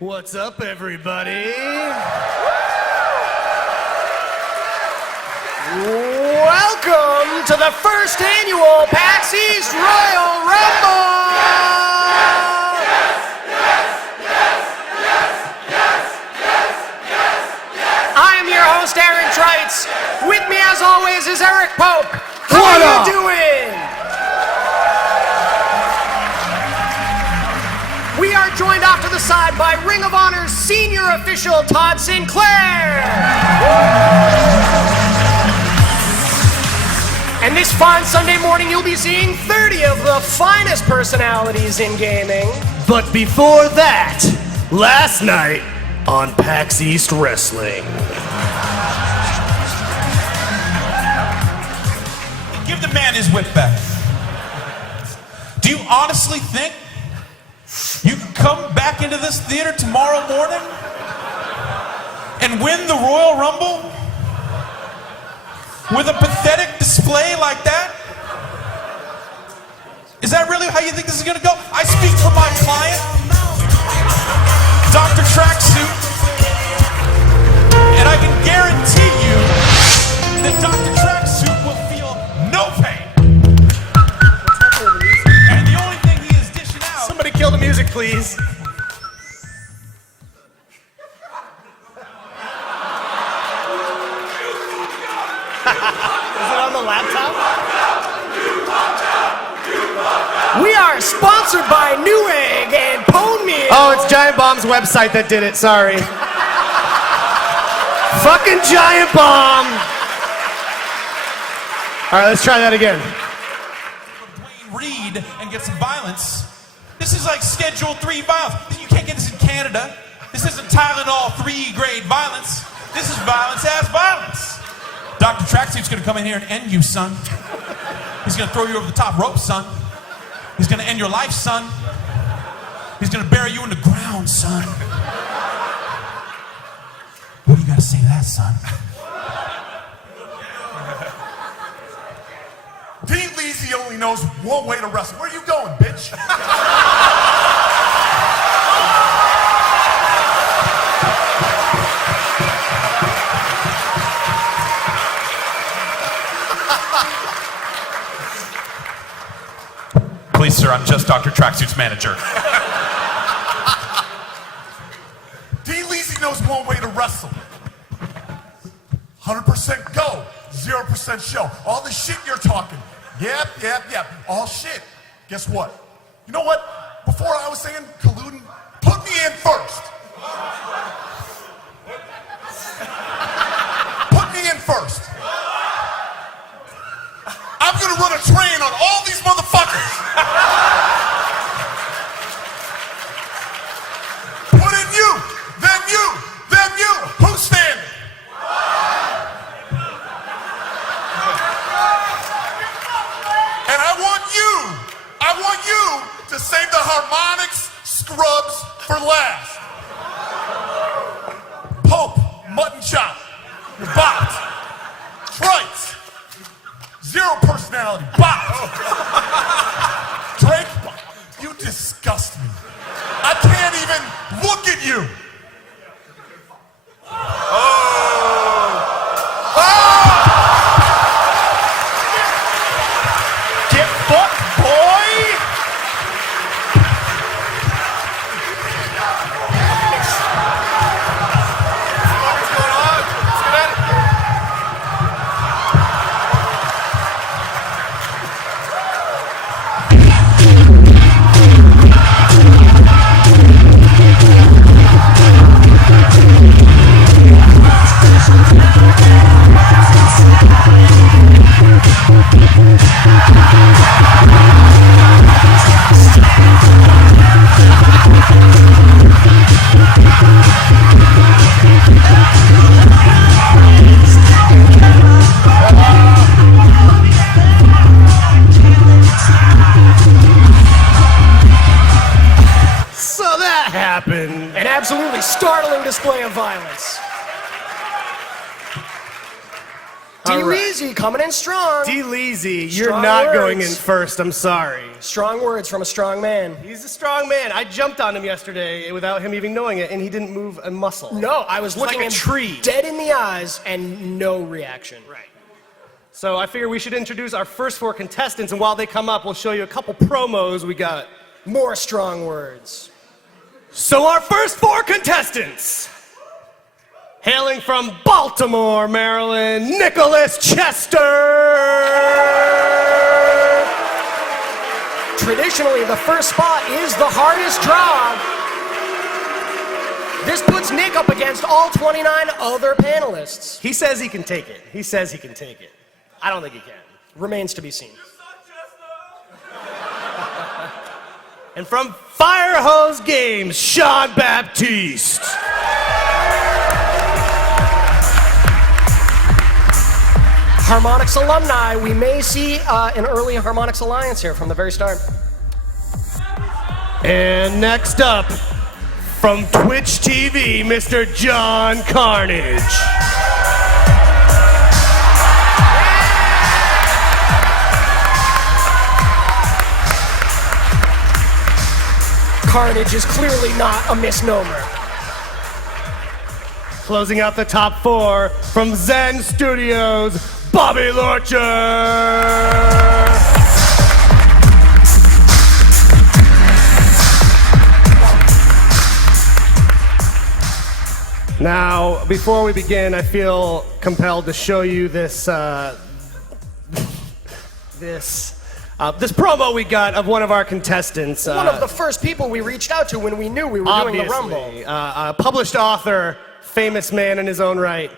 What's up, everybody? Welcome to the first annual PAX East Royal Rumble! I am your host, Aaron Trites. With me, as always, is Eric Pope. How are you doing? We are joined off to the side by Ring of Honor's senior official, Todd Sinclair. And this fine Sunday morning, you'll be seeing 30 of the finest personalities in gaming. But before that, last night on PAX East Wrestling. Give the man his whip back. Do you honestly think you can come back into this theater tomorrow morning and win the Royal Rumble with a pathetic display like that? Is that really how you think this is going to go? I speak for my client, Dr. Tracksuit, and I can guarantee you that Dr. Tracksuit will feel no pain. And the only thing he is dishing out... Somebody kill the music, please. Is it on the laptop? We are sponsored by Newegg and Pone Meal. Oh, it's Giant Bomb's website that did it, sorry. Fucking Giant Bomb. All right, let's try that again. Dwayne Reed and get some violence. This is like Schedule 3 violence. You can't get this in Canada. This isn't Tylenol 3-grade violence. This is violence as violence. Dr. Tracksuit's gonna come in here and end you, son. He's gonna throw you over the top rope, son. He's gonna end your life, son. He's gonna bury you in the ground, son. What do you gotta say to that, son? Pete Leasy only knows one way to wrestle. Where are you going, bitch? Please, sir, I'm just Dr. Tracksuit's manager. Pete Leasy knows one way to wrestle. 100% go, 0% show. All the shit you're talking. Yep. All shit. Guess what? You know what? Before I was saying colluding, put me in first. Put me in first. I'm gonna run a train on all these motherfuckers. Put in you, then you, then you. Who's standing? And I want you to save the Harmonix scrubs for last. Pope, mutton chop, you're bopped. Trites, zero personality, bopped. Drake, you disgust me. I can't even look at you. Get fucked, boy! What's going on? Let's get at it. So that happened. An absolutely startling display of violence. D-Leezy coming in strong. D-Leezy, you're Strong not words. going in first. I'm sorry. Strong words from a strong man. He's a strong man. I jumped on him yesterday without him even knowing it, and he didn't move a muscle. No, I was looking like a him tree. dead in the eyes and no reaction. Right. So I figure we should introduce our first 4 contestants, and while they come up, we'll show you a couple promos we got. More strong words. So our first 4 contestants, hailing from Baltimore, Maryland, Nicholas Chester. Traditionally, the first spot is the hardest draw. This puts Nick up against all 29 other panelists. He says he can take it. He says he can take it. I don't think he can. Remains to be seen. And from Firehose Games, Sean Baptiste. Harmonix alumni, we may see an early Harmonix alliance here from the very start. And next up, from Twitch TV, Mr. Jon Carnage. Carnage is clearly not a misnomer. Closing out the top 4 from Zen Studios, Bobby Loertscher. Now, before we begin, I feel compelled to show you this this promo we got of one of our contestants. One of the first people we reached out to when we knew we were doing the Rumble. A published author, famous man in his own right,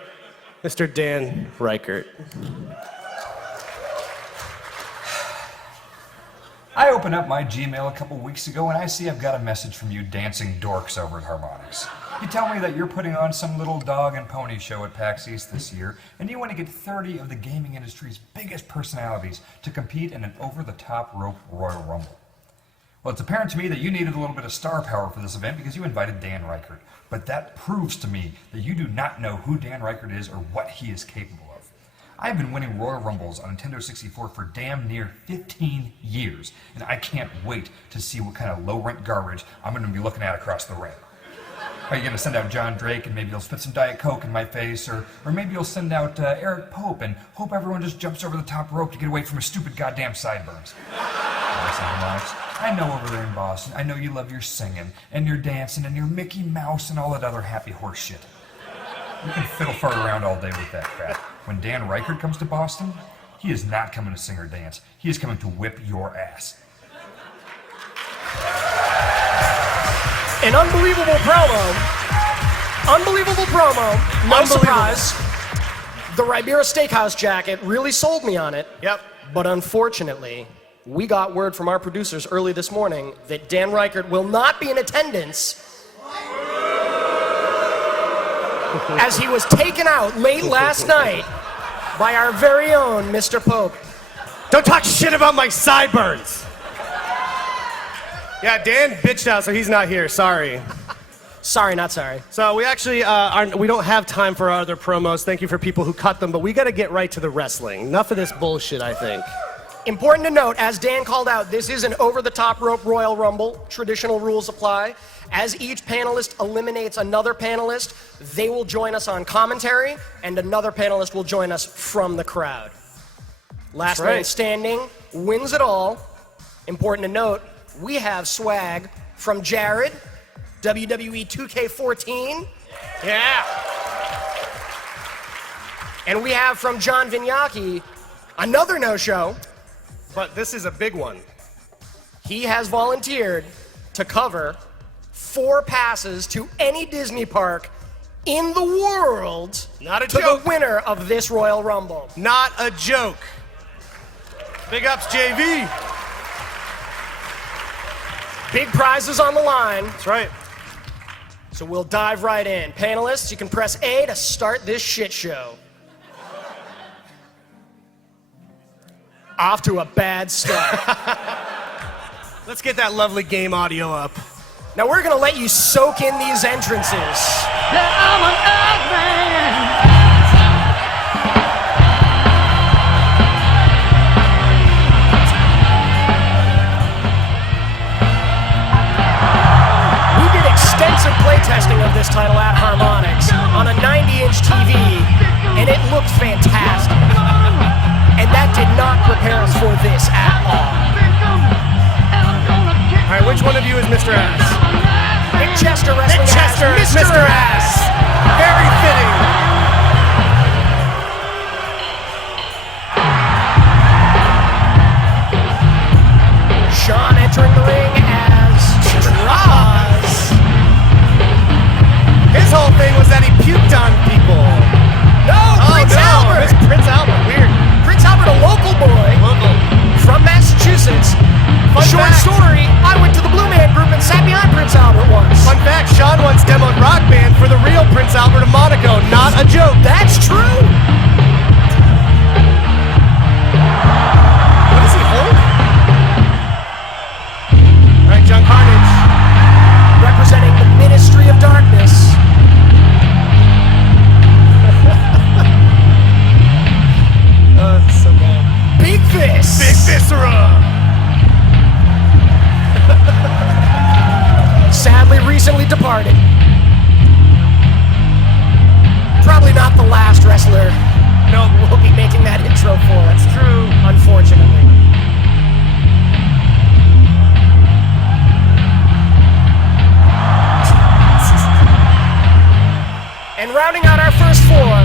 Mr. Dan Reichert. I opened up my Gmail a couple weeks ago and I see I've got a message from you dancing dorks over at Harmonix. You tell me that you're putting on some little dog and pony show at PAX East this year, and you want to get 30 of the gaming industry's biggest personalities to compete in an over-the-top rope Royal Rumble. Well, it's apparent to me that you needed a little bit of star power for this event because you invited Dan Reichert. But that proves to me that you do not know who Dan Reichert is or what he is capable of. I've been winning Royal Rumbles on Nintendo 64 for damn near 15 years, and I can't wait to see what kind of low-rent garbage I'm going to be looking at across the ring. Are you going to send out John Drake and maybe you'll spit some Diet Coke in my face? Or maybe you'll send out Eric Pope and hope everyone just jumps over the top rope to get away from his stupid goddamn sideburns? Listen, Harmonix, I know over there in Boston, I know you love your singing and your dancing and your Mickey Mouse and all that other happy horse shit. You can fiddle fart around all day with that crap. When Dan Reichert comes to Boston, he is not coming to sing or dance. He is coming to whip your ass. An unbelievable promo. Unbelievable promo. No surprise. The Ribera Steakhouse jacket really sold me on it. Yep. But unfortunately, we got word from our producers early this morning that Dan Reichert will not be in attendance as he was taken out late last night by our very own Mr. Pope. Don't talk shit about my sideburns. Yeah, Dan bitched out, so he's not here. Sorry. Sorry, not sorry. So we actually we don't have time for our other promos. Thank you for people who cut them, but we got to get right to the wrestling. Enough of this bullshit, I think. Important to note, as Dan called out, this is an over-the-top rope Royal Rumble. Traditional rules apply. As each panelist eliminates another panelist, they will join us on commentary, and another panelist will join us from the crowd. Last man standing wins it all. Important to note, we have swag from Jared, WWE 2K14. Yeah. And we have from John Vignacchi, another no-show. But this is a big one. He has volunteered to cover 4 passes to any Disney park in the world. Not a to joke. The winner of this Royal Rumble. Not a joke. Big ups, JV. Big prizes on the line. That's right. So we'll dive right in. Panelists, you can press A to start this shit show. Off to a bad start. Let's get that lovely game audio up. Now we're gonna let you soak in these entrances. I'm an earthman. this title at Harmonix on a 90-inch TV, and it looked fantastic. And that did not prepare us for this at all. All right, which one of you is Mr. Ass? Nick Chester wrestling Nick Chester as is Mr. Ass. Very fitting. Sean entering the ring as Trites. His whole thing was that he puked on people. No, Prince Albert. It's Prince Albert. Weird. Prince Albert, a local boy Local. from Massachusetts. Short fact. story, I went to the Blue Man Group and sat behind Prince Albert once. Fun fact, Sean once demoed Rock Band for the real Prince Albert of Monaco. Not a joke. That's true. What is he holding? All right, Jon Carnage. Representing the Ministry of Darkness. So bad. Big Fist. Big Viscera. Sadly recently departed. Probably not the last wrestler No, we'll be making that intro for. it's true. Unfortunately. And rounding out our first four,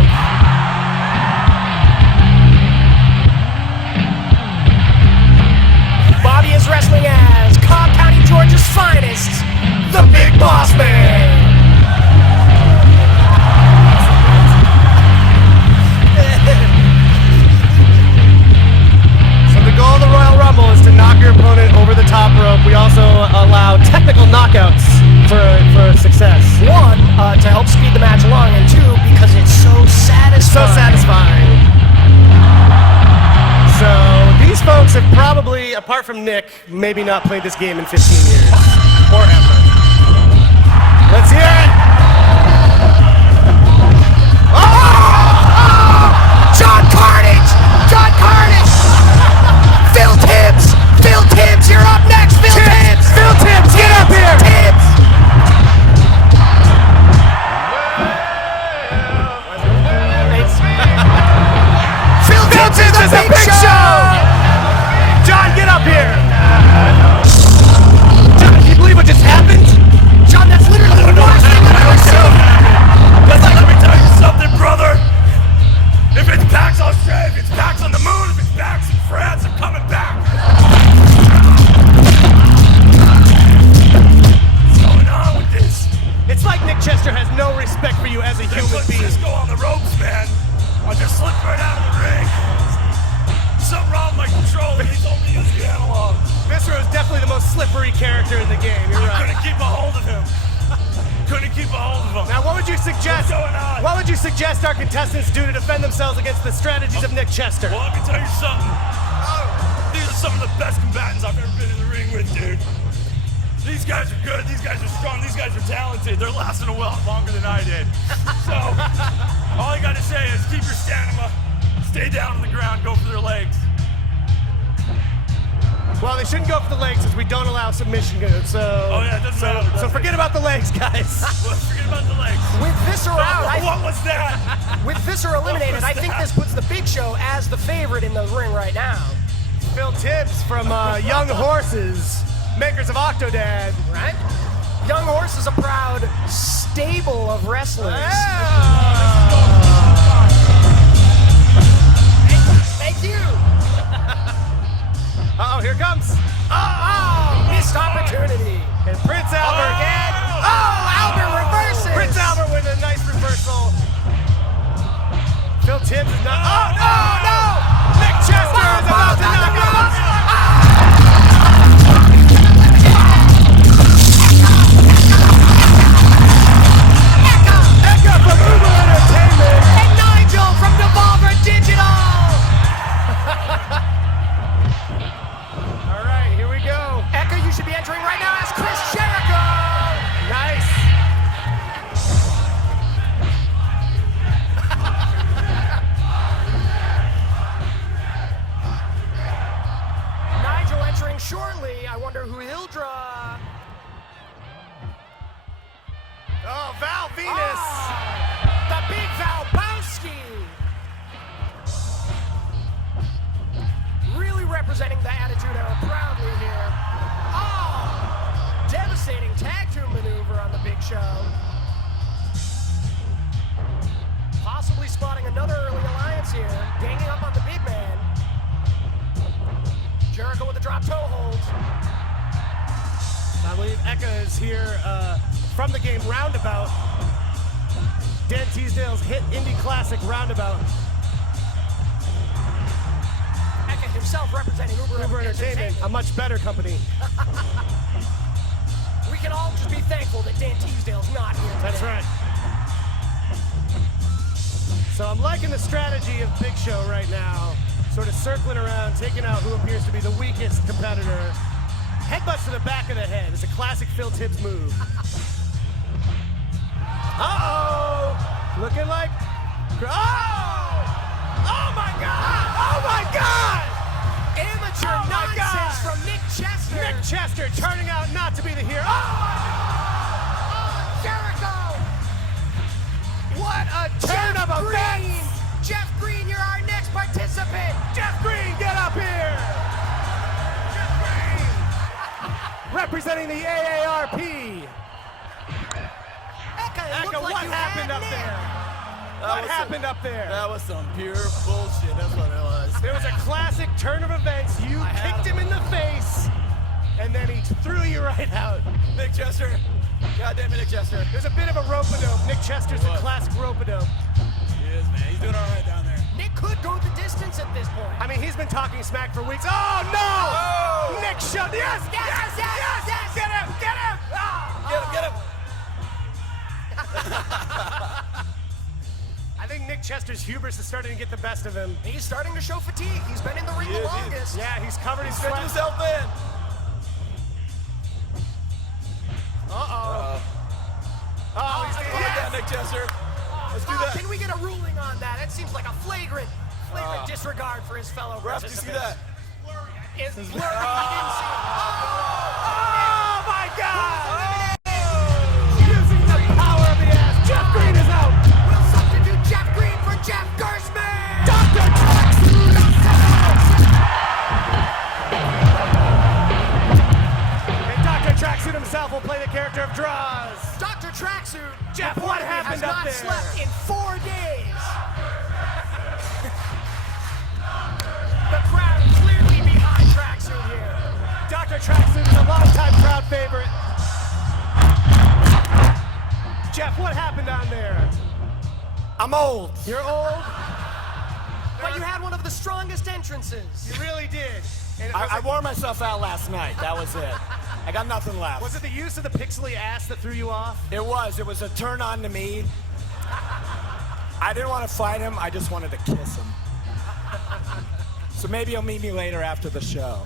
Bobby is wrestling as Cobb County, Georgia's finest, the Big Boss Man. So the goal of the Royal Rumble is to knock your opponent over the top rope. We also allow technical knockouts for success. One, to help speed the match along, and two, because it's so satisfying. So satisfying. So these folks have probably, apart from Nick, maybe not played this game in 15 years. Or ever. Let's hear it! Jon Carnage! Jon Carnage! Phil Tibbs, you're up next! Phil Tibbs, get up here! Tibbs! Phil Tibbs is the big show! John, get up here! John, can you believe what just happened? John, that's literally the worst thing that I've ever seen! That's like, let me tell you something, brother. If it's PAX Australia, if it's PAX on the moon, if it's PAX in France, I'm coming back. What's going on with this? It's like Nick Chester has no respect for you as a They human put being. Cisco on the ropes, man. I just slipped right out of the ring. Something wrong with my controller. He told me to use the analog. Viscera is definitely the most slippery character in the game. You're I right. couldn't keep a hold of him. Couldn't keep a hold of him. Now, what would you suggest? What's going on? What would you suggest our contestants do to defend themselves against the strategies of Nick Chester? Well, let me tell you something. These are some of the best combatants I've ever been in the ring with, dude. These guys are good. These guys are strong. These guys are talented. They're lasting a lot longer than I did. So, all I got to say is keep your stamina. Stay down on the ground. Go for their legs. Well, they shouldn't go for the legs because we don't allow submission goods. So, Oh, yeah, it doesn't matter. so forget about the legs, guys. Well, forget about the legs. With Viscera out, What was that? with Viscera eliminated, I think this puts the Big Show as the favorite in the ring right now. Phil Tibbs from Young Horses, makers of Octodad. Right? Young Horse is a proud stable of wrestlers. Thank you. Uh-oh, here comes. Oh, missed opportunity. And Prince Albert again. Oh, Albert reverses. Prince Albert with a nice reversal. Phil Tibbs is not. Oh, no! Nick Chester is about to knock him out. Eka from Uber Entertainment. And Nigel from Devolver Digital. All right, here we go. Eka, you should be entering right now as Chris Jericho. Nice. Nigel entering shortly. I wonder who he'll draw. Oh, Val VENIS. The big Valbowski. Really representing the Attitude Era proudly here. Oh, devastating tag team maneuver on the Big Show. Possibly spotting another early alliance here, ganging up on the big man. Jericho with the drop toe holds. I believe Eka is here from the game Roundabout. Dan Teasdale's hit indie classic Roundabout. Eka himself representing Uber Entertainment, a much better company. We can all just be thankful that Dan Teasdale's not here today. That's right. So I'm liking the strategy of Big Show right now. Sort of circling around, taking out who appears to be the weakest competitor. Headbutts to the back of the head. It's a classic Phil Tibbs move. Uh-oh! Looking like... Oh! Oh my God! Oh my God! Amateur nonsense from Nick Chester. Nick Chester turning out not to be the hero. Oh, Jericho! What a turn of events! Jeff Green, you're our next participant. Jeff Green, get up here! Jeff Green! Representing the AARP. Eka, what happened up there? What happened up there? That was some pure bullshit. That's what it was. There was a classic turn of events. You kicked him in the face, and then he threw you right out. Nick Chester. Goddamn it, Nick Chester. There's a bit of a rope-a-dope. Nick Chester's a classic rope-a-dope. He is, man. He's doing all right down there. Nick could go the distance at this point. I mean, he's been talking smack for weeks. Oh, no! Oh! Nick shot. Yes! Yes! Get him! Get him! Oh! Get him! I think Nick Chester's hubris is starting to get the best of him. He's starting to show fatigue. He's been in the ring the longest. Yeah, he's covered in Stretch sweat. himself in. Uh-oh. Oh, he's Come on down, Nick Chester. Let's do that. Can we get a ruling on that? It seems like a flagrant disregard for his fellow Refs, you see that? Is Lowrie, he didn't see it. Oh, my God! Using the power of the ass. Jeff Green is out. We'll substitute Jeff Green for Jeff Gerstmann. Dr. And Dr. Tracksuit himself will play the character of Draws. Dr. Tracksuit. Jeff, what happened has up not there? slept in 4 days. The crowd clearly behind Tracksuit here. Dr. Tracksuit is a longtime crowd favorite. Jeff, what happened down there? I'm old. You're old? But you had one of the strongest entrances. You really did. And I wore myself out last night. That was it. I got nothing left. was it the use of the pixely ass that threw you off? It was. It was a turn on to me. I didn't want to fight him. I just wanted to kiss him. So maybe he'll meet me later after the show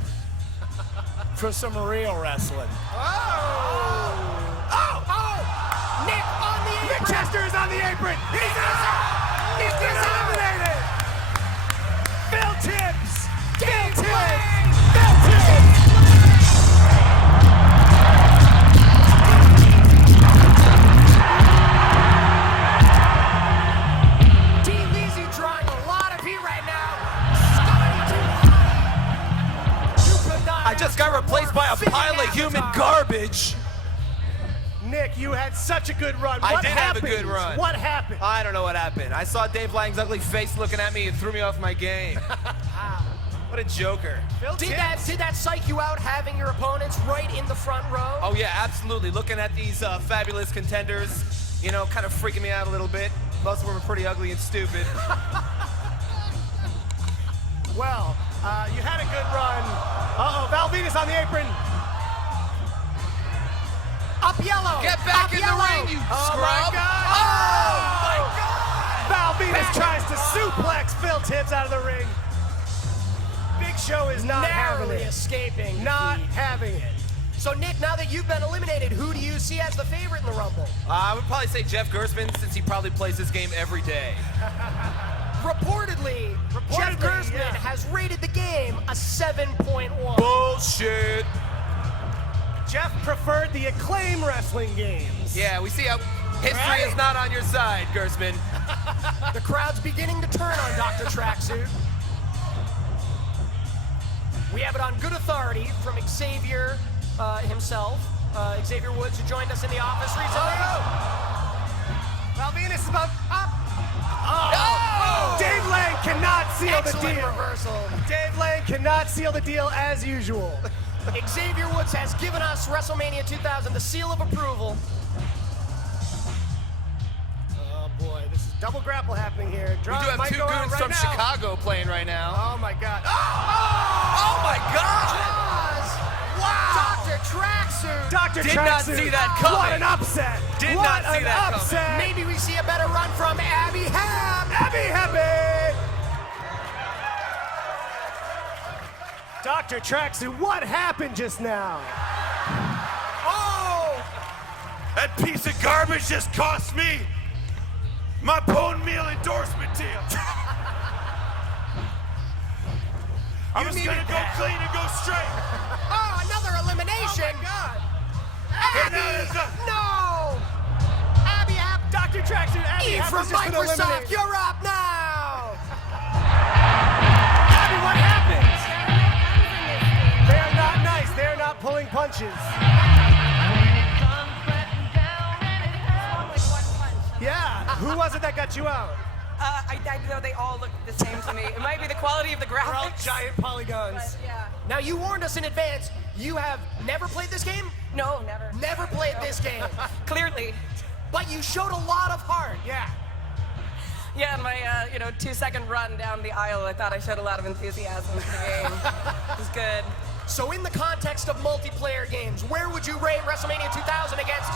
for some real wrestling. Nick on the apron. Nick Chester is on the apron. He's eliminated. Phil Tibbs. Phil Tibbs. Phil Tibbs. Team Easy drawing a lot of heat right now. I just got replaced by a pile of human garbage. Nick, you had such a good run. I What did have a happened? good run. What happened? I don't know what happened. I saw Dave Lang's ugly face looking at me and threw me off my game. What a joker. Did that psych you out having your opponents right in the front row? Oh yeah, absolutely. Looking at these fabulous contenders, you know, kind of freaking me out a little bit. Most of them are pretty ugly and stupid. Well, you had a good run. Uh-oh, Val VENIS on the apron. Up yellow. Get back Up in yellow. the ring, you Oh scrub. my God. Oh my Val VENIS tries to suplex Phil Tibbs out of the ring. Big Show is not having Narrowly it. escaping. Not defeat. having it. So Nick, now that you've been eliminated, who do you see as the favorite in the Rumble? I would probably say Jeff Gerstmann, since he probably plays this game every day. Reportedly, Jeff Gerstmann yeah. has rated the game a 7.1. Bullshit. Jeff preferred the Acclaim wrestling games. Yeah, we see how History is not on your side, Gerstmann. The crowd's beginning to turn on Dr. Tracksuit. We have it on good authority from Xavier himself. Xavier Woods, who joined us in the office recently. Well, VENIS is about up. Oh! Dave Lang cannot seal the Excellent deal. reversal. Dave Lang cannot seal the deal as usual. Xavier Woods has given us WrestleMania 2000 the seal of approval. Oh boy, this is double grapple happening here. We do Draws have might two go out goons right from now. Chicago playing right now. Oh my God. Oh my God! Draws. Wow! Dr. Tracksuit. Dr. Did not Tracksuit. see that coming. What an upset. Did what not see an that coming. upset. Maybe we see a better run from Abbie Heppe. Abbie Heppe. Dr. Tracksuit, what happened just now? Oh! That piece of garbage just cost me my bone meal endorsement deal. I was gonna go clean and go straight. Oh, another elimination. Oh my God. Abbie. No. Abbie Heppe. Dr. Tracksuit, Abbie E Heppe's from just been Microsoft, eliminated. you're up now. Abbie, what happened? They are not nice. They are not pulling punches. Yeah. Who was it that got you out? I know they all look the same to me. It might be the quality of the They're all graphics. giant polygons. But yeah. Now, you warned us in advance. You have never played this game? No, never. Never played this game. Clearly. But you showed a lot of heart. Yeah. Yeah, in my 2-second run down the aisle, I thought I showed a lot of enthusiasm for the game. It was good. So in the context of multiplayer games, where would you rate WrestleMania 2000 against?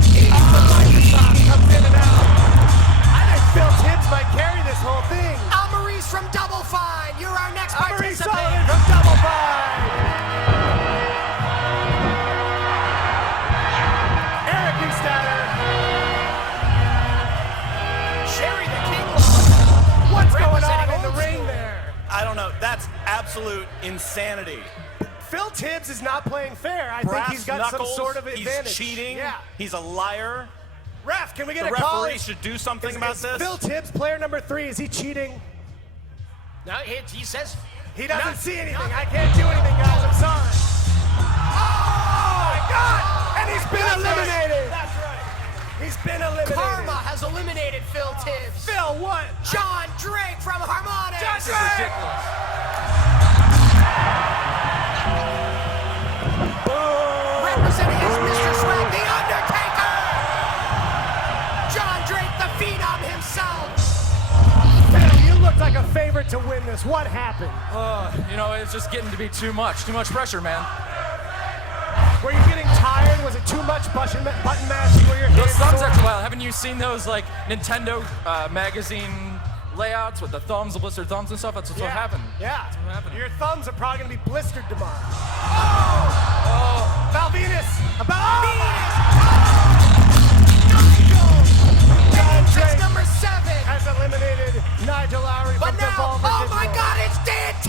Microsoft comes in and out. I think Phil Tibbs might carry this whole thing. Amarisse from Double Fine, you're our next Amarisse participant. Sullivan from Double Fine. Eric Neustadter. Sherry the King Long. What's going on Representing in the old ring school. there? I don't know. That's absolute insanity. Phil Tibbs is not playing fair. I think Brass he's got knuckles, some sort of advantage. He's cheating. Yeah. He's a liar. Ref, can we get The a call? referee should do something about Is this. Phil Tibbs, player number 3, is he cheating? No, he says He doesn't No, see anything. no. I can't do anything, guys. I'm sorry. Oh, my God! And he's been eliminated. That's right. He's been eliminated. Karma has eliminated Phil Tibbs. Phil, what? John Drake from Harmonix. John Drake! Representing as Mr. Swag, the Undertaker. John Drake, the Phenom himself. Phil, you looked like a favorite to win this. What happened? It's just getting to be too much pressure, man. Were you getting tired? Was it too much button mashing? Were your hands Those thumbs sore? are too wild. Haven't you seen those like Nintendo magazine layouts with the thumbs, the blistered thumbs and stuff? That's what happened. Yeah. That's what happened. Your thumbs are probably going to be blistered tomorrow. Oh! About Venus! About Venus! John That's Drake number 7. has eliminated Nigel Lowrie But from now, Devolver. oh my Digital. God, it's Dan T.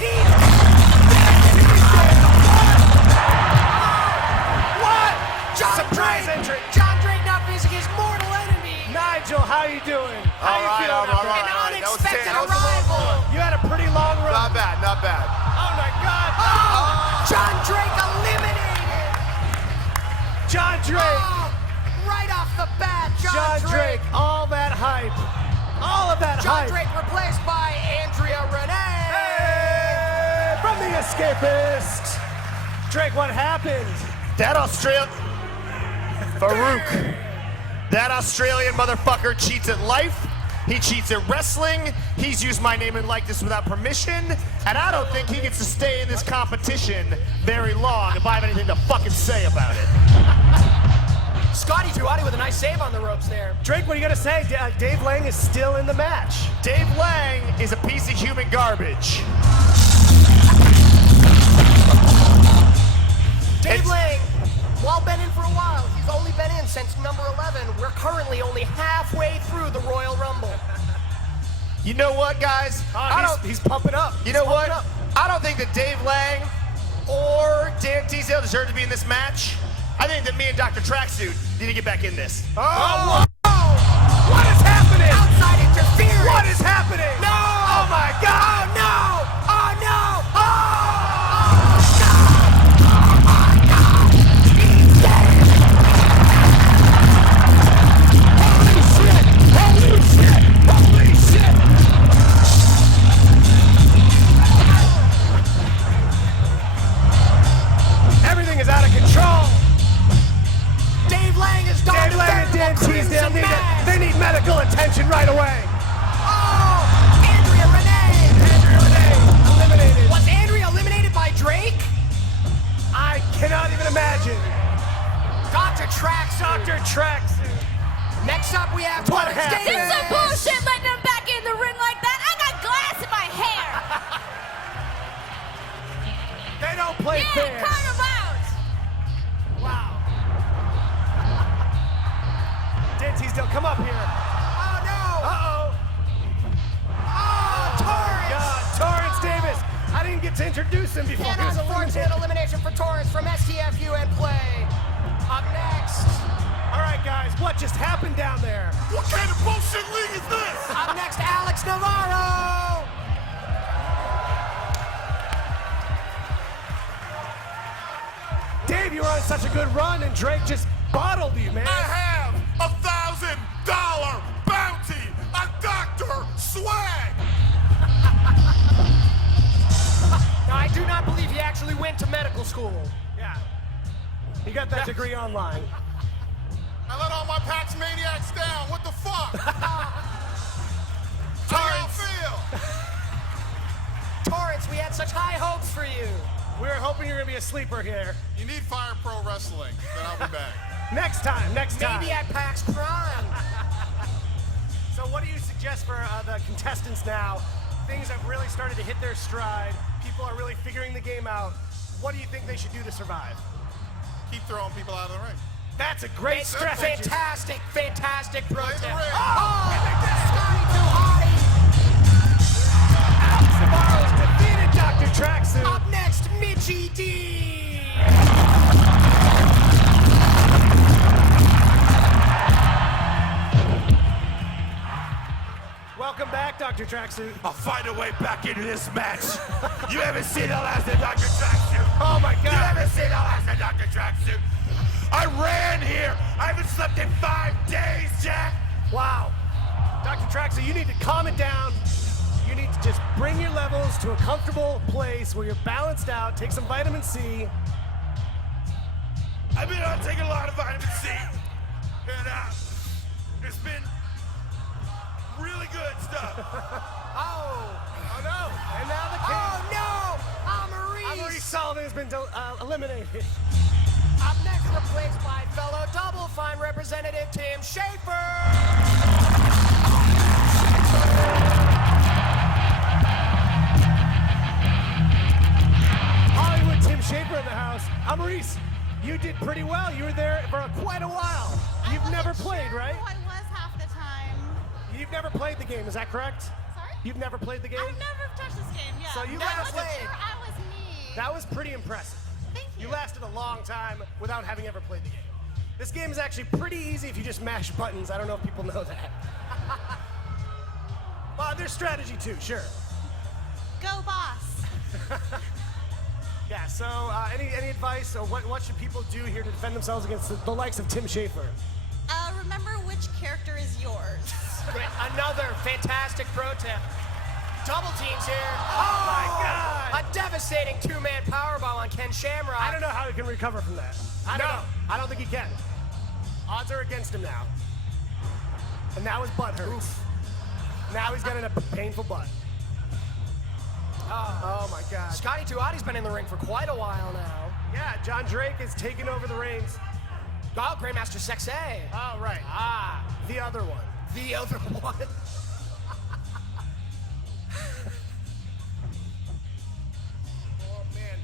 What? John Surprise Drake. entry. John Drake now facing his mortal enemy. Nigel, how you doing? How you feeling? all after right. An that? unexpected That was 10. arrival. You had a pretty long run. Not bad, not bad. Oh my God! Oh, John Drake eliminated. John Drake! Oh, right off the bat, John Drake! All that hype. All of that John hype. Drake replaced by Andrea Renee. Hey, from the Escapist. Drake, what happened? That Farouk. That Australian motherfucker cheats at life. He cheats at wrestling. He's used my name and likeness without permission. And I don't think he gets to stay in this competition very long if I have anything to fucking say about it. Scotty Duati with a nice save on the ropes there. Drake, what are you going to say? Dave Lang is still in the match. Dave Lang is a piece of human garbage. Dave Lang, while been in for a while, he's only been in since number 11. We're currently only halfway through the Royal Rumble. You know what, guys? He's pumping up. You know what? I don't think that Dave Lang or Dan Teasdale deserve to be in this match? I think that me and Dr. Tracksuit need to get back in this. Oh, whoa! What is happening? Outside interference! What is happening? No! Oh my God! Oh no! Oh no! Oh! Holy shit! Everything is out of control. Dave Lang is gone. Dave to Lang and Dan veritable Teasdale crimson mass. they need medical attention right away. Oh! Andrea Renee! Eliminated. Was Andrea eliminated by Drake? I cannot even imagine. Dr. Tracksuit. Dr. Tracksuit. Next up, we have What Torrance happened? Davis. This is some bullshit letting them back in the ring like that. I got glass in my hair. They don't play Yeah, fair. cut them out. Wow. Dan Teasdale, come up here. Oh no! Uh-oh. Oh, Torrance! God, Torrance Davis. I didn't get to introduce him before. An He was unfortunate eliminated. elimination for Torrance from STFU and Play. Up next. All right, guys, what just happened down there? What kind of bullshit league is this? Up next, Alex Navarro. Dave, you were on such a good run, and Drake just bottled you, man. I have $1,000 bounty on Dr. Swag. Now, I do not believe he actually went to medical school. Yeah. He got that degree online. I let all my PAX maniacs down. What the fuck? How y'all feel? Torrance, we had such high hopes for you. We were hoping you were going to be a sleeper here. You need Fire Pro Wrestling, then I'll be back. Next time. Maybe at PAX Prime. So what do you suggest for the contestants now? Things have really started to hit their stride. People are really figuring the game out. What do you think they should do to survive? Keep throwing people out of the ring. That's a great strategy. Fantastic pro Play the tip. ring. Oh, Scotty too hottie. Navarro's defeated Dr. Tracksuit. Up next, Mitchie D. Welcome back, Dr. Tracksuit. I'll find a way back into this match. You haven't seen the last of Dr. Tracksuit. Oh my You God. haven't seen the last of Dr. Tracksuit. I ran here. I haven't slept in 5 days, Jack. Wow. Dr. Tracksuit, you need to calm it down. You need to just bring your levels to a comfortable place where you're balanced out. Take some vitamin C. I've been taking a lot of vitamin C, and it's been really good stuff. Oh no. And now the king. Oh no. Amarisse. Amarisse Sullivan has been eliminated. Up next, replaced by fellow Double Fine representative Tim Schafer. Hollywood Tim Schafer in the house. Amarisse, you did pretty well. You were there for quite a while. You've never played, right? I was half the time. You've never played the game, is that correct? Sorry? You've never played the game? I've never touched this game, yeah. So you I never wasn't played. sure I was me. That was pretty impressive. Thank you. You lasted a long time without having ever played the game. This game is actually pretty easy if you just mash buttons. I don't know if people know that. Well, there's strategy too, sure. Go boss. Yeah, so any advice or what should people do here to defend themselves against the likes of Tim Schafer? Remember which character is yours. Another fantastic pro tip. Double teams here. Oh my God! A devastating two-man powerbomb on Ken Shamrock. I don't know how he can recover from that. I don't know. I don't think he can. Odds are against him now. And now his butt hurts. Now he's getting a painful butt. Oh my God. Scotty Tuati's been in the ring for quite a while now. Yeah, John Drake is taking over the reins. Oh, Grandmaster Sexay. Oh, right. The other one. The other one. Oh, man.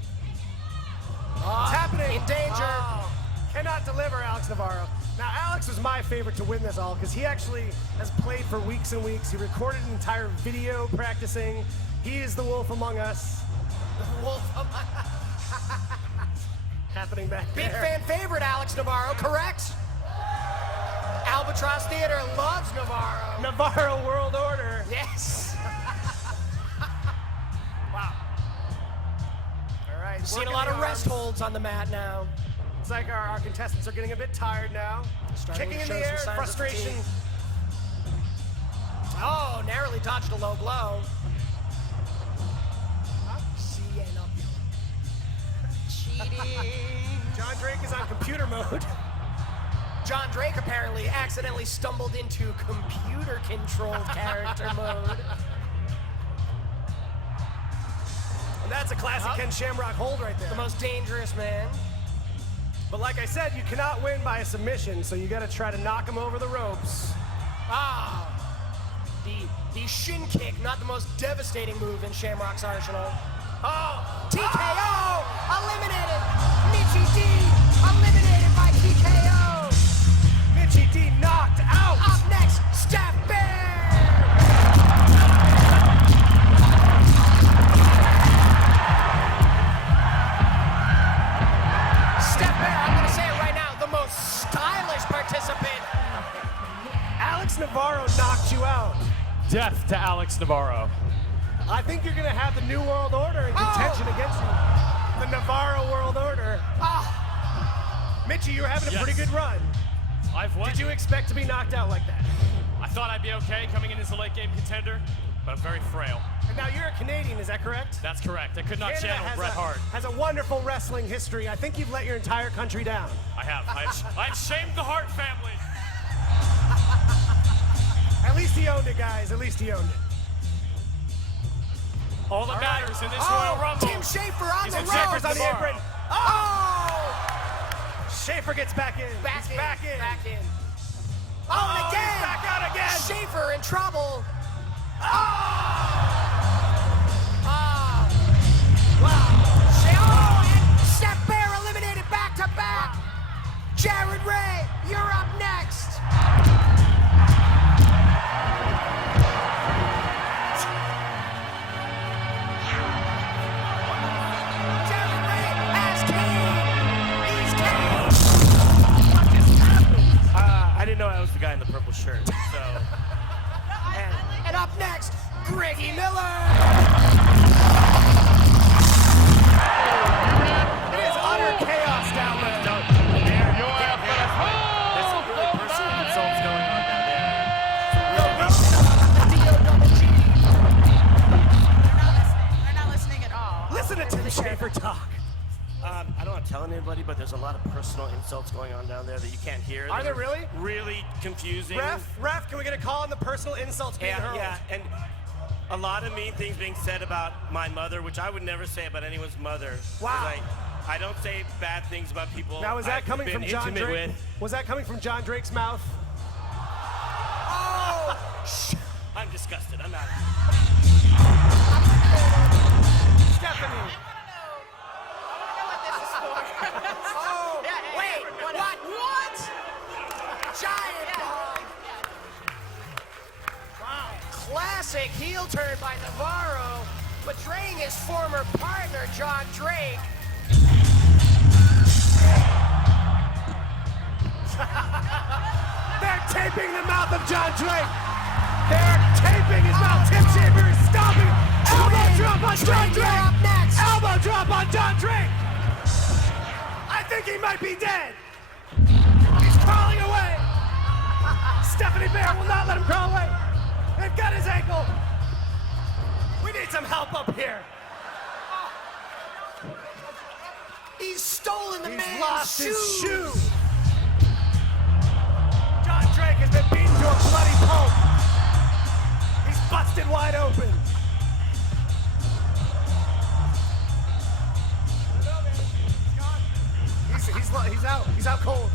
It's happening. In danger. Oh. Cannot deliver, Alex Navarro. Now, Alex was my favorite to win this all because he actually has played for weeks and weeks. He recorded an entire video practicing. He is the wolf among us. Wolf. happening back Big there. fan favorite, Alex Navarro, correct? Albatross Theater loves Navarro. Navarro World Order. Yes. Wow. All right. Seen a working lot the of rest arms. holds on the mat now. It's like our contestants are getting a bit tired now. Starting Kicking to in the show air, some signs of frustration. fatigue. Oh, narrowly dodged a low blow. CN up. Cheating. Jon Drake is on computer mode. Jon Drake apparently accidentally stumbled into computer-controlled character mode. And that's a classic Ken Shamrock hold right there. The most dangerous man. But like I said, you cannot win by a submission, so you got to try to knock him over the ropes. Ah, the shin kick, not the most devastating move in Shamrock's arsenal. Oh, TKO, eliminated. Mitchie D, eliminated by TKO. Mitchie D knocked out. Up next, Steph Bear. Steph Bear, I'm gonna say it right now, the most stylish participant. Alex Navarro knocked you out. Death to Alex Navarro. I think you're going to have the New World Order in contention against you. The Navarro World Order. Mitchie, you were having a pretty good run. I've won. Did you expect to be knocked out like that? I thought I'd be okay coming in as a late game contender, but I'm very frail. And now you're a Canadian, is that correct? That's correct. I could not Canada channel Bret Hart. has a wonderful wrestling history. I think you've let your entire country down. I have. I've shamed the Hart family. At least he owned it, guys. At least he owned it. All that matters in this Royal Rumble. Tim Schafer on is the it ropes. Schafer's on the Navarro. apron. Oh! Schafer gets back in. Back He's in. back in. Back in. Oh, and he's again. back out again. Schafer in trouble. Wow. And Steph Bear eliminated back to back. Jared Ray, you're up next. Jared Ray as king. He's king. I didn't know I was the guy in the purple shirt, so. And up next, Greggy Miller. It is utter chaos down there. There's some really personal insults going on down there. They're not listening at all. Listen to Tim Schafer talk. I don't want to tell anybody, but there's a lot of personal insults going on down there that you can't hear. Are there really? Really confusing. Ref, can we get a call on the personal insults being hurled? Yeah, and a lot of mean things being said about my mother, which I would never say about anyone's mother. Wow. I don't say bad things about people Now, was that I've coming been from Jon intimate Drake? with. Was that coming from Jon Drake's mouth? Oh! I'm disgusted. I'm out. Stephanie. Oh, wait, what? Giant bomb. Wow. Classic heel turn by Navarro, betraying his former partner, Jon Drake. They're taping the mouth of Jon Drake. They're taping his mouth. Tim Schafer is stomping. Elbow drop on Jon Drake. Up next. Elbow drop on Jon Drake. I think he might be dead. He's crawling away. Stephanie Bear will not let him crawl away. They've got his ankle. We need some help up here. He's stolen the He's man's lost his shoe. shoes. Jon Drake has been beaten to a bloody pulp. He's busted wide open. He's out. He's out cold.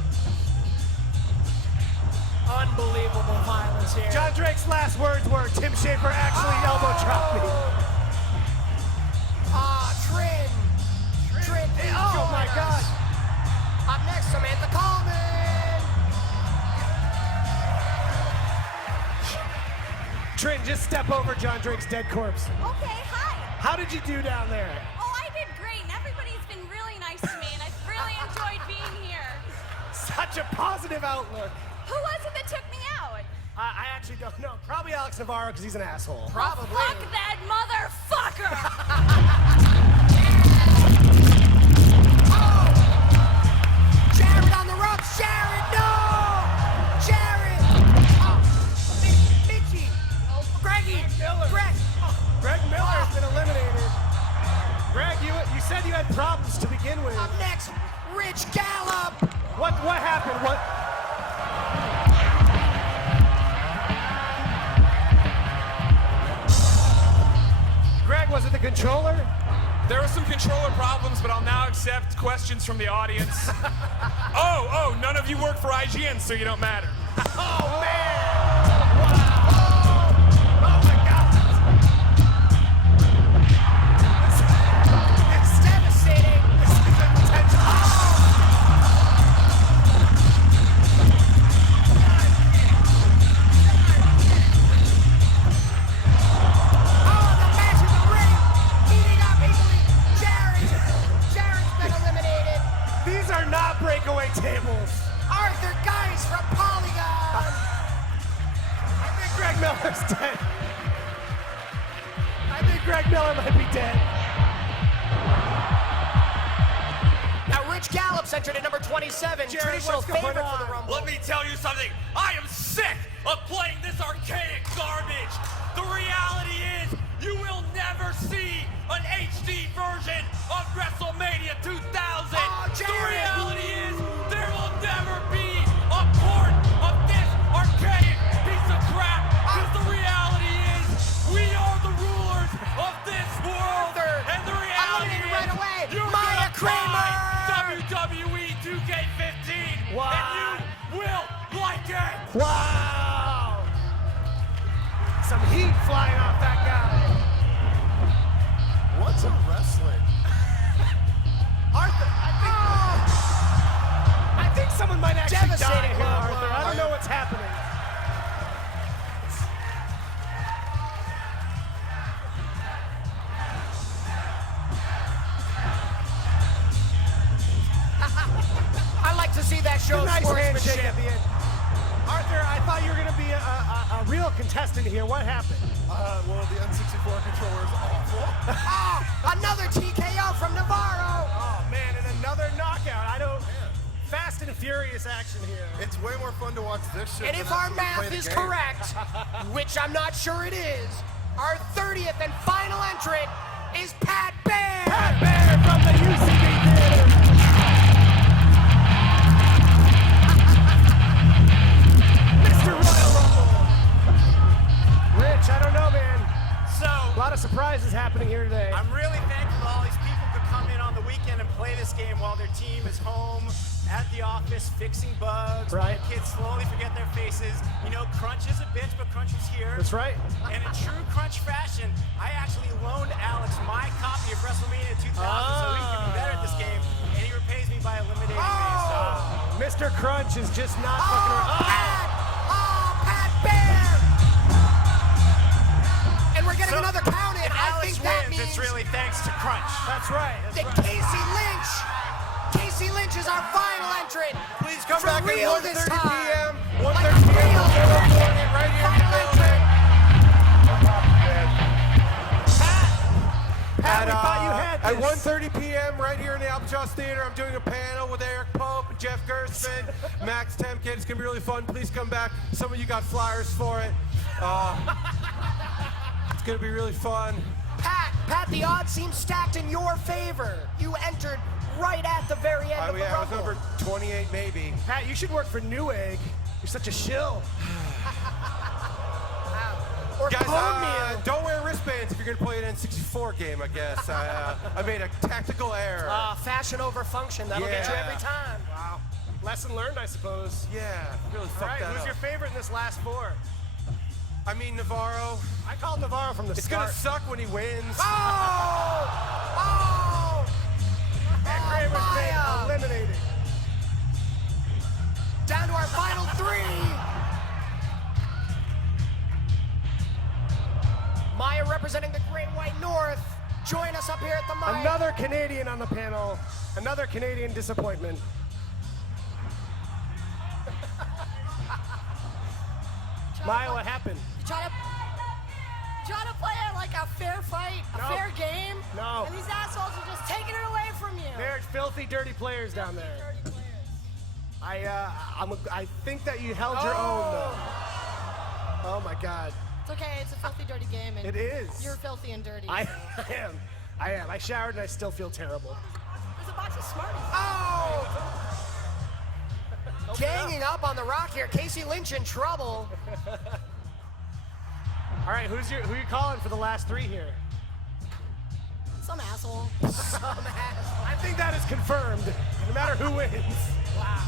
Unbelievable violence here. Jon Drake's last words were, Tim Schafer actually elbow dropped me. Trin. Please Oh join my us. God. Up next, Samantha Coleman. Trin, just step over Jon Drake's dead corpse. Okay, hi. How did you do down there? Oh, I did great, and everybody's been really nice to me, and I've really Such a positive outlook. Who was it that took me out? I actually don't know. Probably Alex Navarro because he's an asshole. Probably. Fuck that motherfucker! Jared on the ropes. Jared, no! Jared! Mitchie! Greggy! Greg Miller has been eliminated. Greg, you said you had problems to begin with. Up next, Rich Gallup! What happened? What? Greg, was it the controller? There were some controller problems, but I'll now accept questions from the audience. Oh, none of you work for IGN, so you don't matter. Oh, man! Oh, my God! It's devastating! This is intense. These are not breakaway tables. Arthur Geis from Polygon! I think Greg Miller's dead. I think Greg Miller might be dead. Now, Rich Gallup's entered at number 27, Jerry, traditional what's going favorite for on? the Rumble. Let me tell you something. I am sick of playing this archaic garbage. The reality is, you will never see an HD version of WrestleMania 2000. The reality is, there will never be a port of this archaic piece of crap. Because the reality is, we are the rulers of this world. And the reality is, right away. you're Maya gonna Kramer. buy WWE 2K15. Wow. And you will like it. Wow! Some heat flying off that guy. What's a wrestling? Arthur, I think someone might actually die Devastating here, low Arthur. blow. I don't know what's happening. I like to see that show Nice handshake sportsmanship. at the end. Arthur, I thought you were going to be a real contestant here. What happened? Well, the N64 controller is awful. Another TKO from Navarro. Oh, man, and another knockout. I don't... Fast and furious action here. It's way more fun to watch this shit. And than if our actually play math the is game. correct, which I'm not sure it is, our 30th and final entrant is Pat Bear. Pat Bear from the UCB Theater. Mr. Royal Rumble. Rich, I don't know, man. So, A lot of surprises happening here today. I'm really thankful all these people could come in on the weekend and play this game while their team is home at the office fixing bugs. Right. The kids slowly forget their faces. You know, Crunch is a bitch, but Crunch is here. That's right. And in true Crunch fashion, I actually loaned Alex my copy of WrestleMania 2000 so he can be better at this game, and he repays me by eliminating me. So, Mr. Crunch is just not fucking around. Pat Bear. And we're getting another count in. if I Alex think that wins, means it's really thanks to Crunch. That's right. that Casey Lynch. Casey Lynch is our final entrant. Please come For back real at this 1:30 time. p.m. Like 1:30 a p.m. real We're recording it right here in the building. Pat, we thought you had At this. 1:30 p.m. right here in the Albatross Theater, I'm doing a panel with Eric Pope, Jeff Gerstmann, Max Temkin. It's gonna be really fun. Please come back. Some of you got flyers for it. It's gonna be really fun. Pat, the odds seem stacked in your favor. You entered right at the very end of the I was Rumble. number 28 maybe. Pat, you should work for Newegg. You're such a shill. Or Guys, cornmeal. don't wear wristbands if you're gonna play an N64 game, I guess. I made a tactical error. Fashion over function. That'll get you Yeah. every time. Wow. Lesson learned, I suppose. Yeah, really All fucked right, that who's up. your favorite in this last four? I mean, Navarro. I called Navarro from the It's start. gonna suck when he wins. Oh! Pat Kramer's been Maya. eliminated. Down to our final three. Maya representing the Great White North. Join us up here at the mic. Another Canadian on the panel. Another Canadian disappointment. Maya, what happened? You trying to play it like a fair fight, a fair game? No. And these assholes are just taking it away from you. They're filthy, dirty players down there. I think that you held your own, though. Oh, my God. It's okay. It's a filthy, dirty game. And It is. You're filthy and dirty. I am. I showered and I still feel terrible. There's a box of Smarties. Oh! Ganging up on the Rock here. Casey Lynch in trouble. All right, who you calling for the last 3 here? Some asshole. I think that is confirmed, no matter who wins. Wow.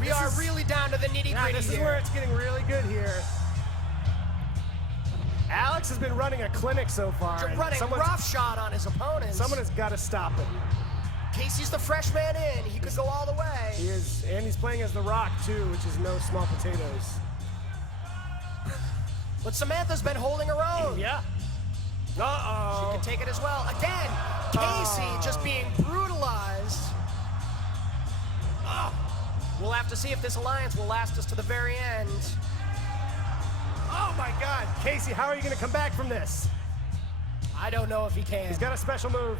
We are really down to the nitty-gritty Yeah, this is where it's getting really good here. Alex has been running a clinic so far. and running roughshod on his opponents. Someone has got to stop him. Casey's the fresh man in. He could go all the way. He is, and he's playing as The Rock, too, which is no small potatoes. But Samantha's been holding her own. Yeah. Uh-oh. She can take it as well. Again, Casey just being brutalized. We'll have to see if this alliance will last us to the very end. Oh, my God. Casey, how are you going to come back from this? I don't know if he can. He's got a special move.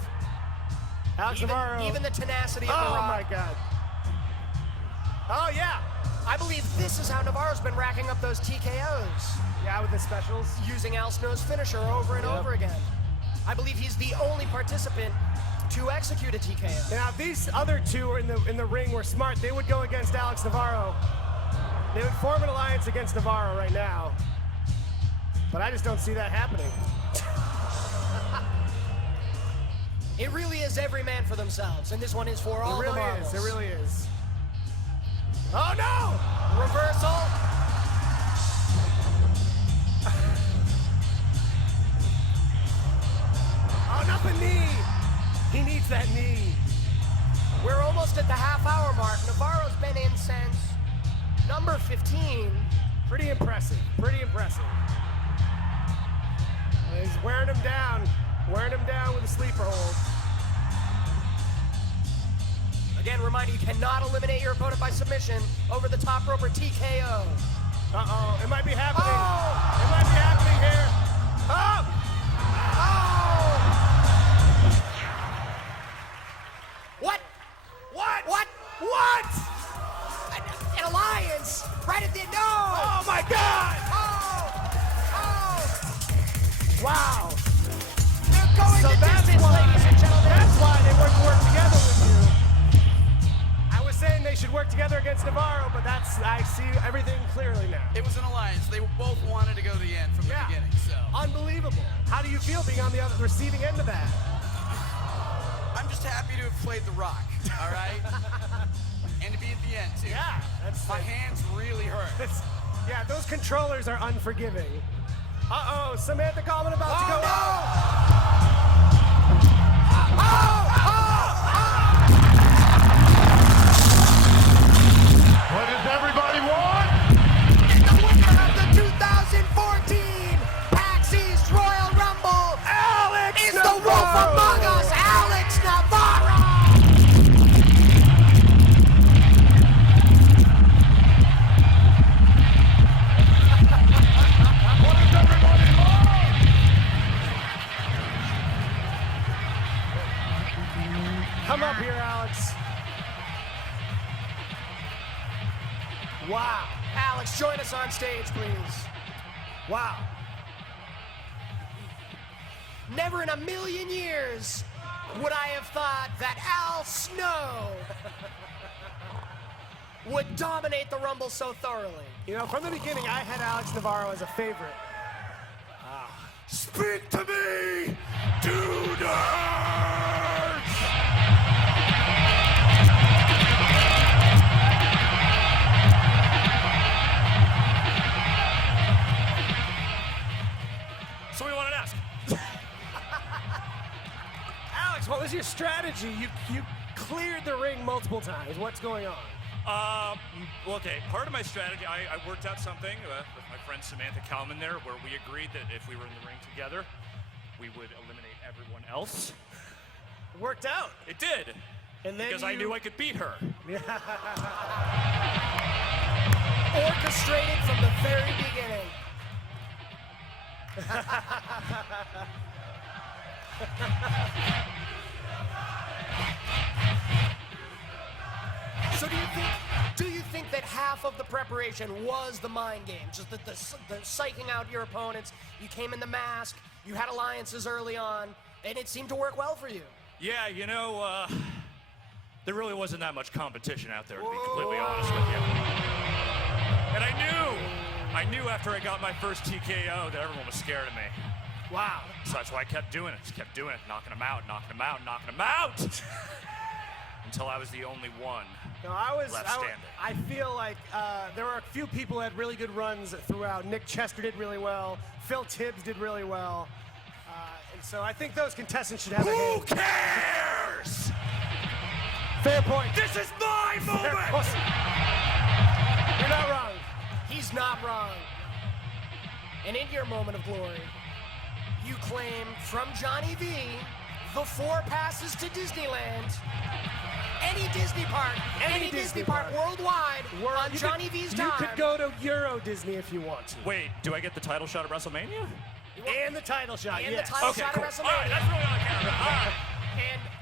Alex Navarro. Even the tenacity of The Rock. Oh, my God. Oh, yeah. I believe this is how Navarro's been racking up those TKOs. Yeah, with the specials. Using Al Snow's finisher over and over again. I believe he's the only participant to execute a TKO. Now, if these other two are in the ring were smart, they would go against Alex Navarro. They would form an alliance against Navarro right now. But I just don't see that happening. It really is every man for themselves, and this one is for all the marbles. It really is. Oh, no! Reversal. Oh, not the knee. He needs that knee. We're almost at the half-hour mark. Navarro's been in since number 15. Pretty impressive. Pretty impressive. He's wearing him down. Wearing him down with a sleeper hold. Again, reminder, you cannot eliminate your opponent by submission, over the top rope or TKO. Uh-oh, it might be happening. Oh! It might be happening here. Oh! What? What? What? What? An alliance! Right at the... No! Oh, my God! Oh! Wow. They're going So the that's distance, why- ladies and gentlemen. That's why they work together with you. I was saying they should work together against Navarro, but I see everything clearly now. It was an alliance. They both wanted to go to the end from the beginning, so. Unbelievable. How do you feel being on the receiving end of that? I'm just happy to have played The Rock, all right? And to be at the end, too. Yeah. My hands really hurt. Yeah, those controllers are unforgiving. Uh-oh, Samantha Coleman about to go out. What does everybody want? And the winner of the 2014 PAX East Royal Rumble Alex is Navarro! the wolf among us, Alex Navarro! What does everybody want? Come up here, Alex. Wow. Alex, join us on stage, please. Wow. Never in a million years would I have thought that Al Snow would dominate the Rumble so thoroughly. You know, from the beginning, I had Alex Navarro as a favorite. Speak to me, dude! So we wanted to ask. Alex, what was your strategy? You cleared the ring multiple times. What's going on? Well, okay, part of my strategy, I worked out something with my friend Samantha Kalman there, where we agreed that if we were in the ring together, we would eliminate everyone else. It worked out. It did. And then because I knew I could beat her. orchestrated from the very beginning. So do you think that half of the preparation was the mind game? Just the psyching out your opponents, you came in the mask, you had alliances early on, and it seemed to work well for you. Yeah, you know, there really wasn't that much competition out there, to be completely honest with you. And I knew after I got my first TKO that everyone was scared of me. Wow. So that's why I kept doing it, knocking them out, knocking them out, knocking them out! Until I was the only one left standing. I feel like there were a few people who had really good runs throughout. Nick Chester did really well. Phil Tibbs did really well. And so I think those contestants should have a hand. Who cares? Fair point. This is my moment! You're not wrong. He's not wrong. And in your moment of glory, you claim from Johnny V the 4 passes to Disneyland. Any Disney park worldwide on Johnny V's time. You could go to Euro Disney if you want to. Wait, do I get the title shot at WrestleMania? And the title shot, and yes. the title Okay, shot cool. at WrestleMania. All right, that's really all I care about. All right.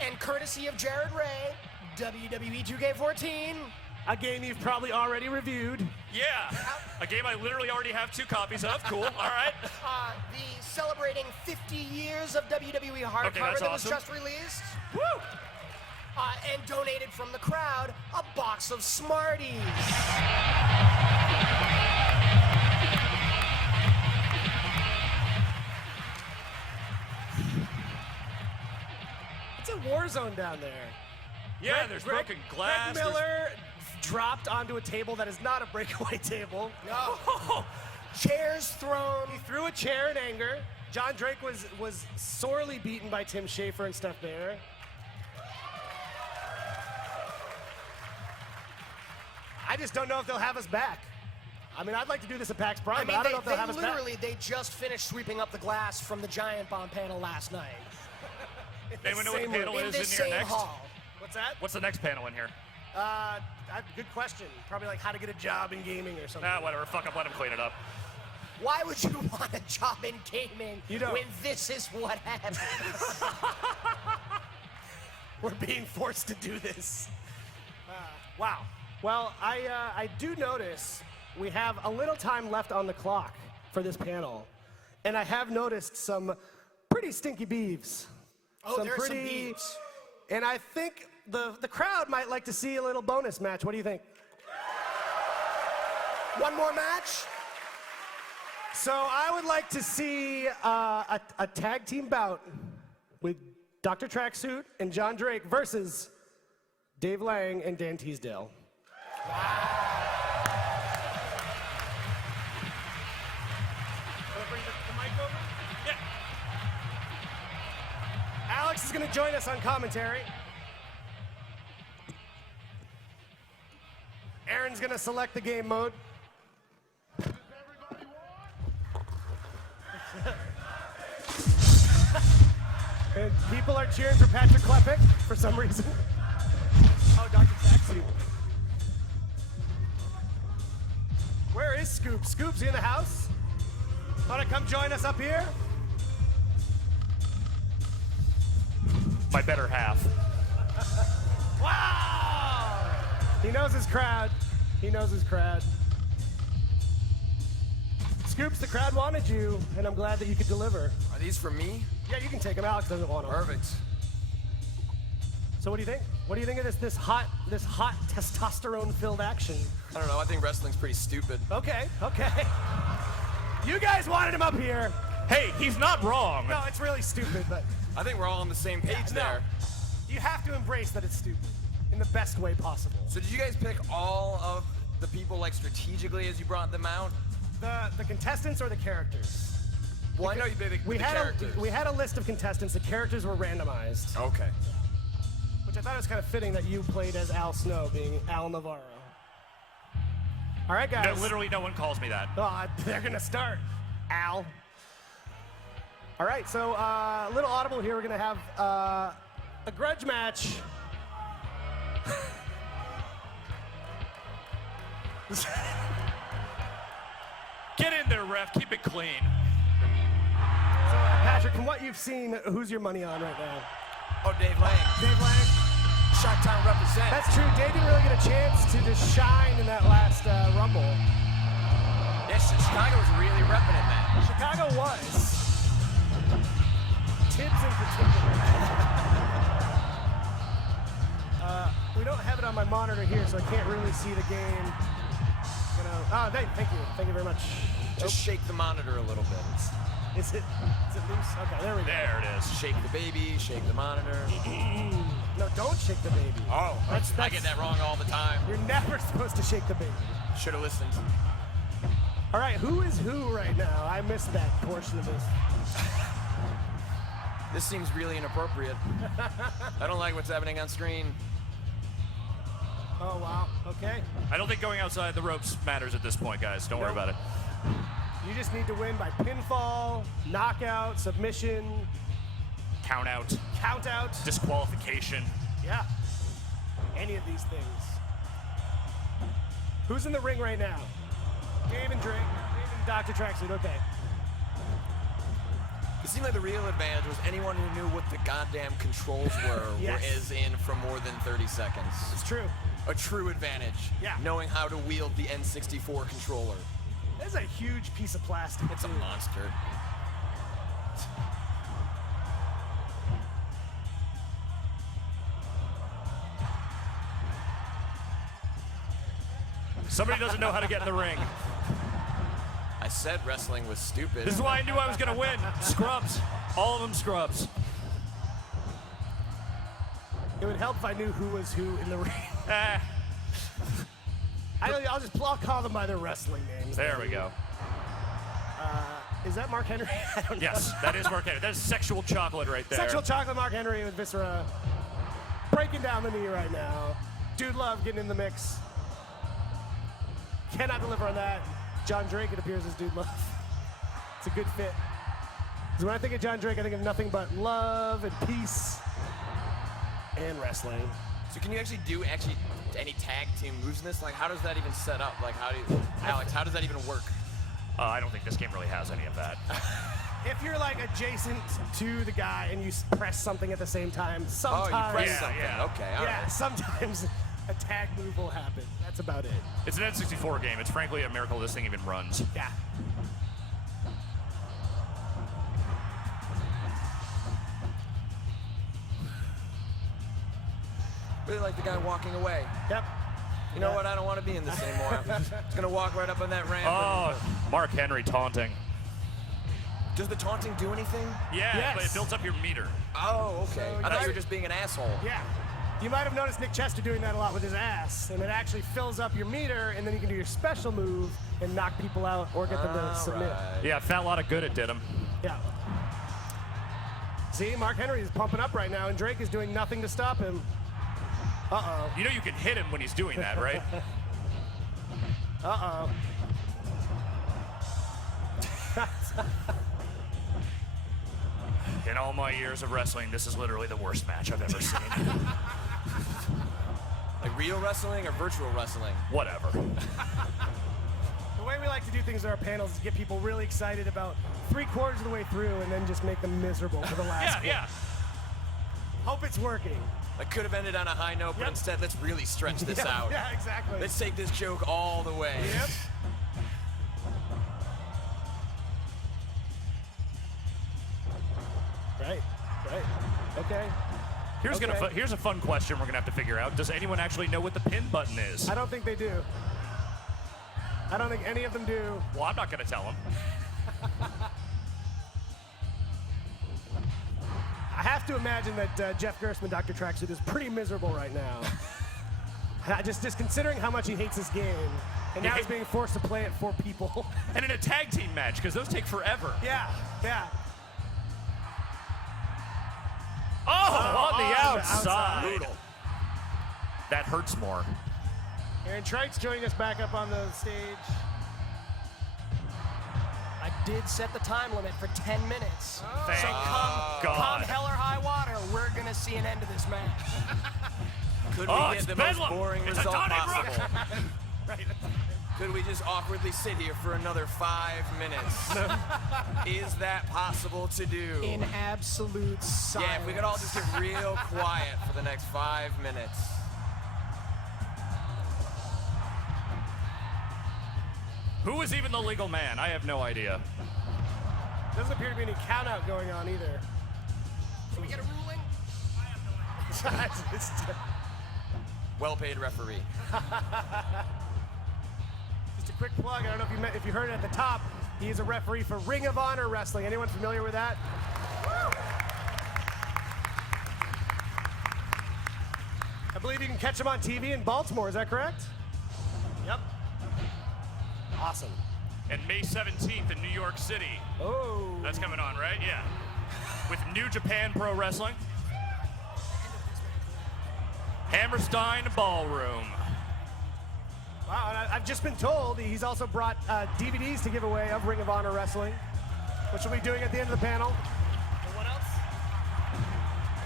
And courtesy of Jared Ray, WWE 2K14. A game you've probably already reviewed. Yeah, a game I literally already have 2 copies of. Cool, all right. The celebrating 50 years of WWE hardcover Okay, that's that was awesome. just released. Woo! And donated from the crowd a box of Smarties. It's a war zone down there. Yeah, there's broken glass. Greg Miller dropped onto a table that is not a breakaway table. No. Chairs thrown. He threw a chair in anger. John Drake was sorely beaten by Tim Schafer and Steph Baer. I just don't know if they'll have us back. I mean, I'd like to do this at PAX Prime, but I don't know if they'll have us back. They just finished sweeping up the glass from the Giant Bomb panel last night. Anyone know what the panel in is this in here same next? hall. What's that? What's the next panel in here? Good question. Probably like how to get a job in gaming or something. Ah, whatever. Fuck up. Let him clean it up. Why would you want a job in gaming when this is what happens? We're being forced to do this. Wow. Well, I do notice we have a little time left on the clock for this panel. And I have noticed some pretty stinky beeves. Oh, there's some beeves. And I think the crowd might like to see a little bonus match. What do you think? One more match? So I would like to see a tag team bout with Dr. Tracksuit and John Drake versus Dave Lang and Dan Teasdale. Wow. Want to bring the mic over? Yeah. Alex is going to join us on commentary. Aaron's going to select the game mode. And people are cheering for Patrick Klepek for some reason. Oh, Dr. Taxi. Where is Scoop? Scoop's in the house. Want to come join us up here? My better half. Wow! He knows his crowd. He knows his crowd. Scoops, the crowd wanted you, and I'm glad that you could deliver. Are these for me? Yeah, you can take them. Alex doesn't want them. Perfect. So what do you think? What do you think of this hot testosterone-filled action? I don't know. I think wrestling's pretty stupid. Okay. You guys wanted him up here. Hey, he's not wrong. No, it's really stupid, but I think we're all on the same page there. You have to embrace that it's stupid in the best way possible. So did you guys pick all of the people like strategically as you brought them out? The contestants or the characters? Well, I know you picked the characters. We had a list of contestants. The characters were randomized. Okay. Which I thought it was kind of fitting that you played as Al Snow, being Al Navarro. All right, guys. No, literally no one calls me that. Oh, they're going to start. Al. All right, so a little audible here. We're going to have a grudge match. Get in there, ref. Keep it clean. So, Patrick, from what you've seen, who's your money on right now? Oh, Dave Lang. Dave Lang? Chi-Town represent. That's true. Dave didn't really get a chance to just shine in that last Rumble. Yes, Chicago was really repping it, man. Chicago was. Tibbs in particular. We don't have it on my monitor here, so I can't really see the game. Thank you. Thank you very much. Just shake the monitor a little bit. Is it loose? Okay, there we go. There it is. Shake the baby, shake the monitor. No, don't shake the baby. Oh, I get that wrong all the time. You're never supposed to shake the baby. Should have listened. All right, who is who right now? I missed that portion of this. This seems really inappropriate. I don't like what's happening on screen. Oh, wow. Okay. I don't think going outside the ropes matters at this point, guys. Don't worry about it. You just need to win by pinfall, knockout, submission. Count out. Count out. Disqualification. Yeah. Any of these things. Who's in the ring right now? Dave and Drake. Dave and Dr. Tracksuit. Okay. It seemed like the real advantage was anyone who knew what the goddamn controls were is in for more than 30 seconds. It's true. A true advantage. Yeah. Knowing how to wield the N64 controller. That's a huge piece of plastic. It's a monster. Somebody doesn't know how to get in the ring. I said wrestling was stupid. This is why I knew I was going to win. Scrubs. All of them scrubs. It would help if I knew who was who in the ring. I'll call them by their wrestling names. There we go. Is that Mark Henry? I don't know. Yes, that is Mark Henry. That is sexual chocolate right there. Sexual chocolate Mark Henry with Viscera. Breaking down the knee right now. Dude Love getting in the mix. Cannot deliver on that. John Drake, it appears, as Dude Love. It's a good fit. Because when I think of John Drake, I think of nothing but love and peace and wrestling. So can you actually do any tag team moves in this? Like, how does that even set up? Like, Alex, how does that even work? I don't think this game really has any of that. If you're like adjacent to the guy and you press something at the same time, sometimes. Oh, you press something. Yeah. Okay, all right. Sometimes a tag move will happen. That's about it. It's an N64 game. It's frankly a miracle this thing even runs. Yeah. Really like the guy walking away. Yep. You know what? I don't want to be in this anymore. I'm just gonna walk right up on that ramp. Oh, Mark Henry taunting. Does the taunting do anything? Yeah, Yes. but it builds up your meter. Oh, okay. So I thought you were just being an asshole. Yeah. You might have noticed Nick Chester doing that a lot with his ass, and it actually fills up your meter, and then you can do your special move and knock people out or get them to submit. Right. Yeah, Fat Lotta Good it did him. Yeah. See, Mark Henry is pumping up right now, and Drake is doing nothing to stop him. Uh-oh. You know you can hit him when he's doing that, right? Uh-oh. In all my years of wrestling, this is literally the worst match I've ever seen. Like real wrestling or virtual wrestling? Whatever. The way we like to do things in our panels is get people really excited about 3/4 of the way through and then just make them miserable for the last quarter. Yeah. Hope it's working. I could have ended on a high note, but instead, let's really stretch this out. Yeah, exactly. Let's take this joke all the way. Yep. Right. Okay. Here's a fun question we're gonna have to figure out. Does anyone actually know what the pin button is? I don't think they do. I don't think any of them do. Well, I'm not gonna tell them. I have to imagine that Jeff Gerstmann, Dr. Tracksuit, is pretty miserable right now. just considering how much he hates this game, and now he's being forced to play it for people. And in a tag team match, because those take forever. Yeah. Oh, on the outside. Brutal. That hurts more. Aaron Trites joining us back up on the stage. I did set the time limit for 10 minutes. Thank So come God. hell or high water, we're going to see an end to this match. Could we get the most boring It's result a Donnie possible? Right. Could we just awkwardly sit here for another 5 minutes? Is that possible to do? In absolute silence. Yeah, if we could all just get real quiet for the next 5 minutes. Who is even the legal man? I have no idea. Doesn't appear to be any count out going on either. Can we get a ruling? Well-paid referee. Just a quick plug. I don't know if you heard it at the top. He is a referee for Ring of Honor Wrestling. Anyone familiar with that? I believe you can catch him on TV in Baltimore. Is that correct? Yep. Awesome. And May 17th in New York City. Oh. That's coming on, right? Yeah. With New Japan Pro Wrestling. Hammerstein Ballroom. Wow, and I've just been told he's also brought DVDs to give away of Ring of Honor Wrestling, which we'll be doing at the end of the panel. And what else?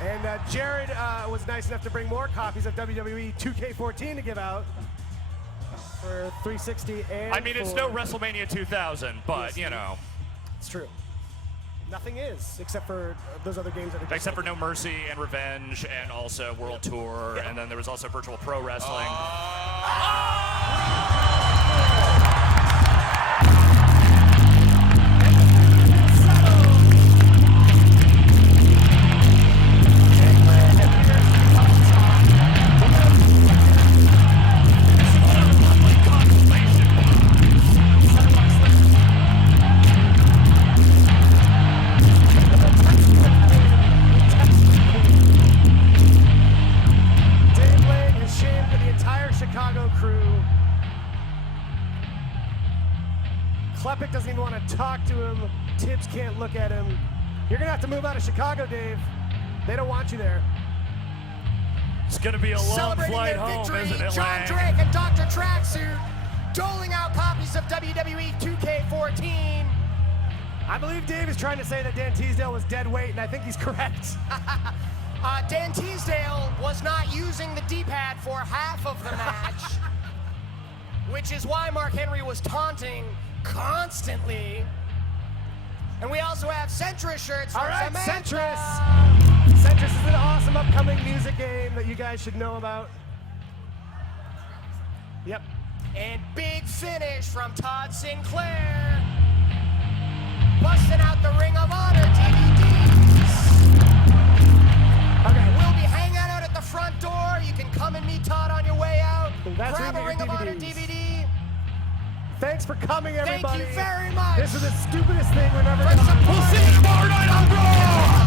And Jared was nice enough to bring more copies of WWE 2K14 to give out for 360 and I mean, it's no WrestleMania 2000, but, you know. It's true. Nothing is, except for those other games that are just Except for No Mercy and Revenge and also World Tour, and then there was also Virtual Pro Wrestling. Klepek doesn't even want to talk to him. Tibbs can't look at him. You're going to have to move out of Chicago, Dave. They don't want you there. It's going to be a long flight home, isn't it, John Lang? Drake and Dr. Tracksuit doling out copies of WWE 2K14. I believe Dave is trying to say that Dan Teasdale was dead weight, and I think he's correct. Dan Teasdale was not using the D-pad for half of the match, which is why Mark Henry was taunting constantly. And we also have Centris shirts from All right, Samantha. Centris. Centris is an awesome upcoming music game that you guys should know about. Yep. And Big Finish from Todd Sinclair. Busting out the Ring of Honor DVDs. Okay. We'll be hanging out at the front door. You can come and meet Todd on your way out. That's Grab a Ring of Honor DVD. Thanks for coming, everybody. Thank you very much. This is the stupidest thing we've ever done. We'll see you tomorrow night on Raw.